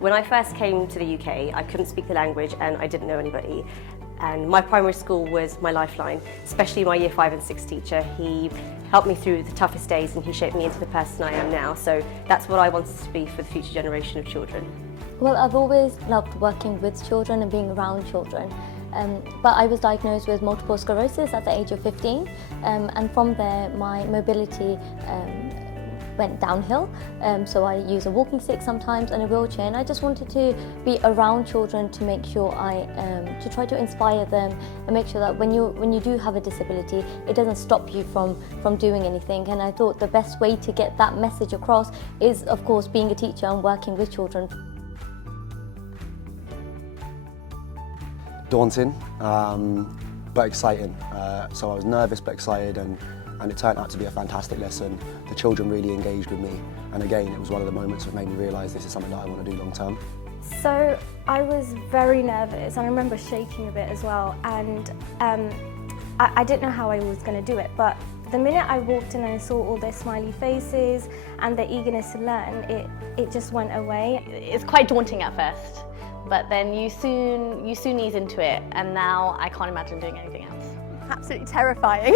When I first came to the UK, I couldn't speak the language and I didn't know anybody. And my primary school was my lifeline, especially my year 5 and 6 teacher. He helped me through the toughest days and he shaped me into the person I am now. So that's what I wanted to be for the future generation of children. Well, I've always loved working with children and being around children. But I was diagnosed with multiple sclerosis at the age of 15, and from there my mobility went downhill. So I use a walking stick sometimes and a wheelchair, and I just wanted to be around children to make sure to try to inspire them and make sure that when you do have a disability, it doesn't stop you from doing anything. And I thought the best way to get that message across is, of course, being a teacher and working with children. Daunting, but exciting. So I was nervous but excited, and it turned out to be a fantastic lesson. The children really engaged with me, and again, it was one of the moments that made me realise this is something that I want to do long term. So I was very nervous, and I remember shaking a bit as well, and I didn't know how I was going to do it, but the minute I walked in and I saw all their smiley faces and their eagerness to learn, it just went away. It's quite daunting at first, but then you soon ease into it, and now I can't imagine doing anything else. Absolutely terrifying.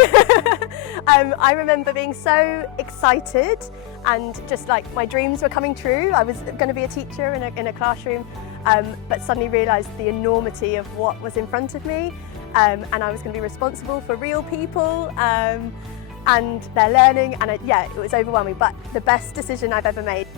I remember being so excited and just like my dreams were coming true. I was going to be a teacher in a classroom, but suddenly realised the enormity of what was in front of me, and I was going to be responsible for real people and their learning, and it was overwhelming, but the best decision I've ever made.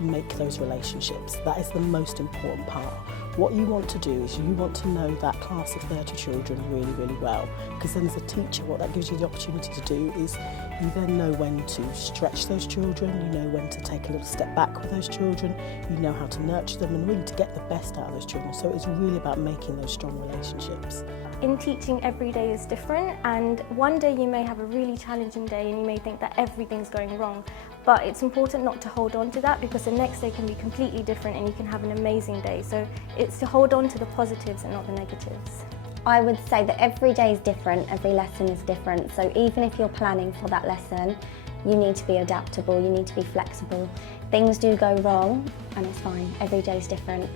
Make those relationships. That is the most important part. What you want to do is you want to know that class of 30 children really, really well, because then as a teacher, what that gives you the opportunity to do is you then know when to stretch those children, you know when to take a little step back with those children, you know how to nurture them and really to get the best out of those children. So it's really about making those strong relationships. In teaching, every day is different, and one day you may have a really challenging day and you may think that everything's going wrong, but it's important not to hold on to that, because the next day can be completely different and you can have an amazing day. So it's to hold on to the positives and not the negatives. I would say that every day is different, every lesson is different, so even if you're planning for that lesson, you need to be adaptable, you need to be flexible. Things do go wrong and it's fine, every day is different.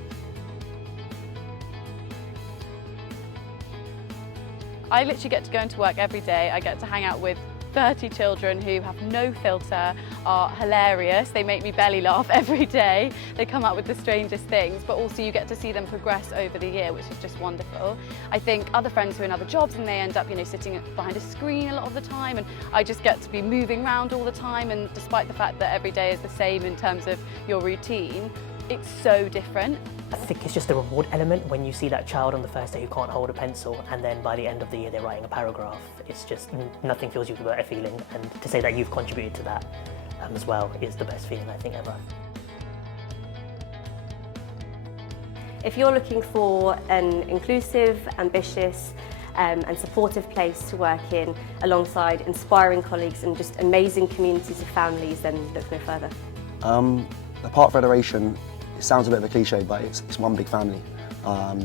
I literally get to go into work every day. I get to hang out with 30 children who have no filter, are hilarious. They make me belly laugh every day. They come up with the strangest things, but also you get to see them progress over the year, which is just wonderful. I think other friends who are in other jobs and they end up, sitting behind a screen a lot of the time, and I just get to be moving around all the time, and despite the fact that every day is the same in terms of your routine, it's so different. I think it's just a reward element when you see that child on the first day who can't hold a pencil, and then by the end of the year they're writing a paragraph. It's just, nothing fills you with a better feeling, and to say that you've contributed to that as well is the best feeling I think ever. If you're looking for an inclusive, ambitious and supportive place to work in, alongside inspiring colleagues and just amazing communities of families, then look no further. The Park Federation, it sounds a bit of a cliche, but it's one big family.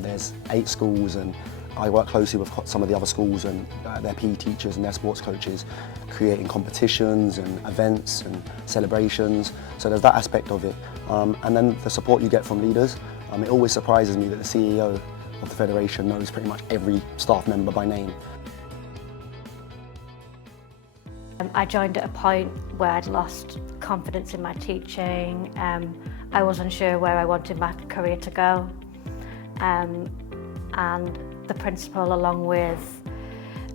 There's 8 schools, and I work closely with some of the other schools and their PE teachers and their sports coaches, creating competitions and events and celebrations. So there's that aspect of it. And then the support you get from leaders. It always surprises me that the CEO of the Federation knows pretty much every staff member by name. I joined at a point where I'd lost confidence in my teaching. I wasn't sure where I wanted my career to go. And the principal, along with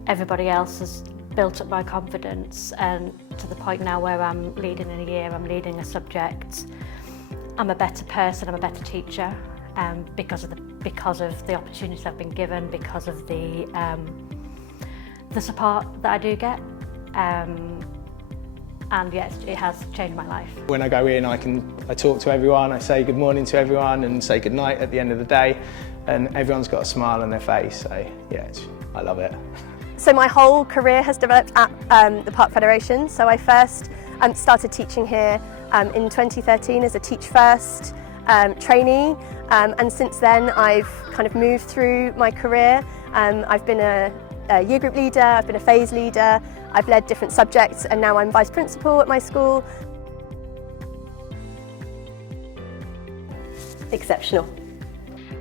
everybody else, has built up my confidence, and to the point now where I'm leading in a year, I'm leading a subject. I'm a better person, I'm a better teacher, because of the opportunities I've been given, because of the support that I do get. And yes, it has changed my life. When I go in, I talk to everyone, I say good morning to everyone and say good night at the end of the day, and everyone's got a smile on their face, so yeah, I love it. So my whole career has developed at the Park Federation. So I first started teaching here in 2013 as a Teach First trainee, and since then I've kind of moved through my career. I've been a year group leader, I've been a phase leader, I've led different subjects, and now I'm vice principal at my school. exceptional.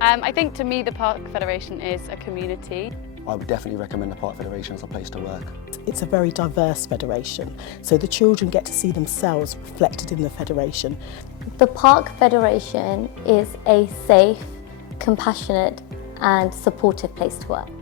I think to me the Park Federation is a community. I would definitely recommend the Park Federation as a place to work. It's a very diverse federation, so the children get to see themselves reflected in the federation. The Park Federation is a safe, compassionate and supportive place to work.